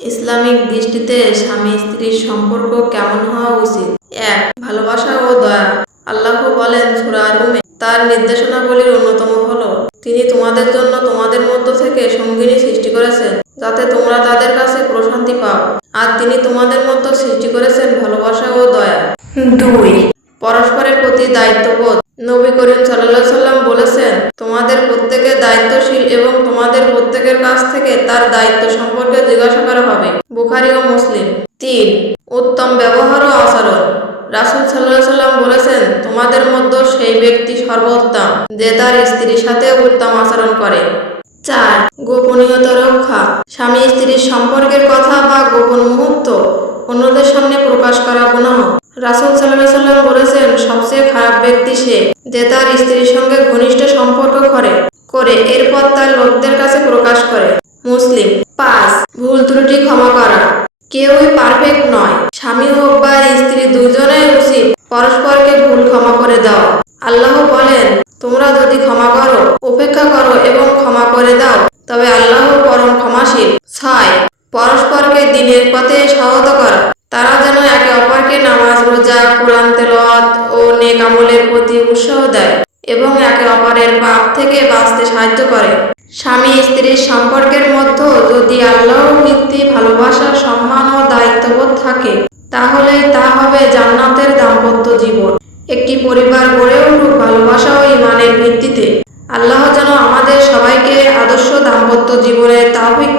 Islamic দৃষ্টিতে স্বামী স্ত্রীর সম্পর্ক কেমন হওয়া উচিত? ১. ভালোবাসা ও দয়া। আল্লাহ বলেন সূরা রুমে, তার নির্দেশনাবলীর অন্যতম হলো, তিনি তোমাদের জন্য তোমাদের মধ্য থেকে সঙ্গিনী সৃষ্টি করেছেন যাতে তোমরা তাদের কাছে প্রশান্তি পাও, আর তিনি তোমাদের মধ্যে সৃষ্টি করেছেন ভালোবাসা ও দয়া। ২. পরস্পরের প্রতি দায়িত্ববোধ। নবী করিম সাল্লাল্লাহু আলাইহি ওয়াসাল্লাম বলেছেন, তোমাদের প্রত্যেকে দায়িত্বশীল এবং তোমাদের প্রত্যেকের কাছ থেকে তার দায়িত্ব সম্পর্কে জিজ্ঞাসা করা হবে। বুখারী ও মুসলিম। ৩. উত্তম ব্যবহার ও আচরণ। রাসূল সাল্লাল্লাহু আলাইহি ওয়াসাল্লাম বলেছেন, তোমাদের মধ্যে সেই ব্যক্তি সর্বোত্তম যে তার স্ত্রীর সাথে উত্তম আচরণ করে। ৪. গোপনীয়তা রক্ষা। স্বামী স্ত্রীর সম্পর্কের কথা বা গোপন মুহূর্ত অন্যদের সামনে প্রকাশ করা গুনাহ। রাসূল সাল্লাল্লাহু আলাইহি ওয়াসাল্লাম বলেছেন, সবচেয়ে খারাপ ব্যক্তি সে যে তার স্ত্রীর সঙ্গে ঘনিষ্ঠ সম্পর্ক করে এরপর তার লোকদের কাছে প্রকাশ করে। মুসলিম। ৫. ভুল ত্রুটি ক্ষমা করা। কেউই পারফেক্ট নয়। স্বামী হোক বা স্ত্রী, দুজনেই উচিত পরস্পরকে ভুল ক্ষমা করে দাও। আল্লাহ বলেন, তোমরা যদি ক্ষমা করো, উপেক্ষা করো এবং ক্ষমা করে দাও তবে আল্লাহ পরম ক্ষমাশীল। ৬. পরস্পরকে দ্বীনের পথে সহায়তা করা। তারা যেন একে অপরকে নামাজ, রোজা, কোরআন তেলাওয়াত ও নেক আমলের প্রতি উৎসাহ দেয় এবং একে অপরের পাপ থেকে বাঁচতে সাহায্য করে। স্বামী স্ত্রীর সম্পর্কের মধ্যে যদি আল্লাহ ভিত্তি ভালোবাসা, সম্মান ও দায়িত্ববোধ থাকে তাহলেই তা হবে জান্নাতের দাম্পত্য জীবন। একটি পরিবার গড়ে উঠুক ভালোবাসা ও ঈমানের ভিত্তিতে। আল্লাহ যেন আমাদের সবাইকে আদর্শ দাম্পত্য জীবনের তৌফিক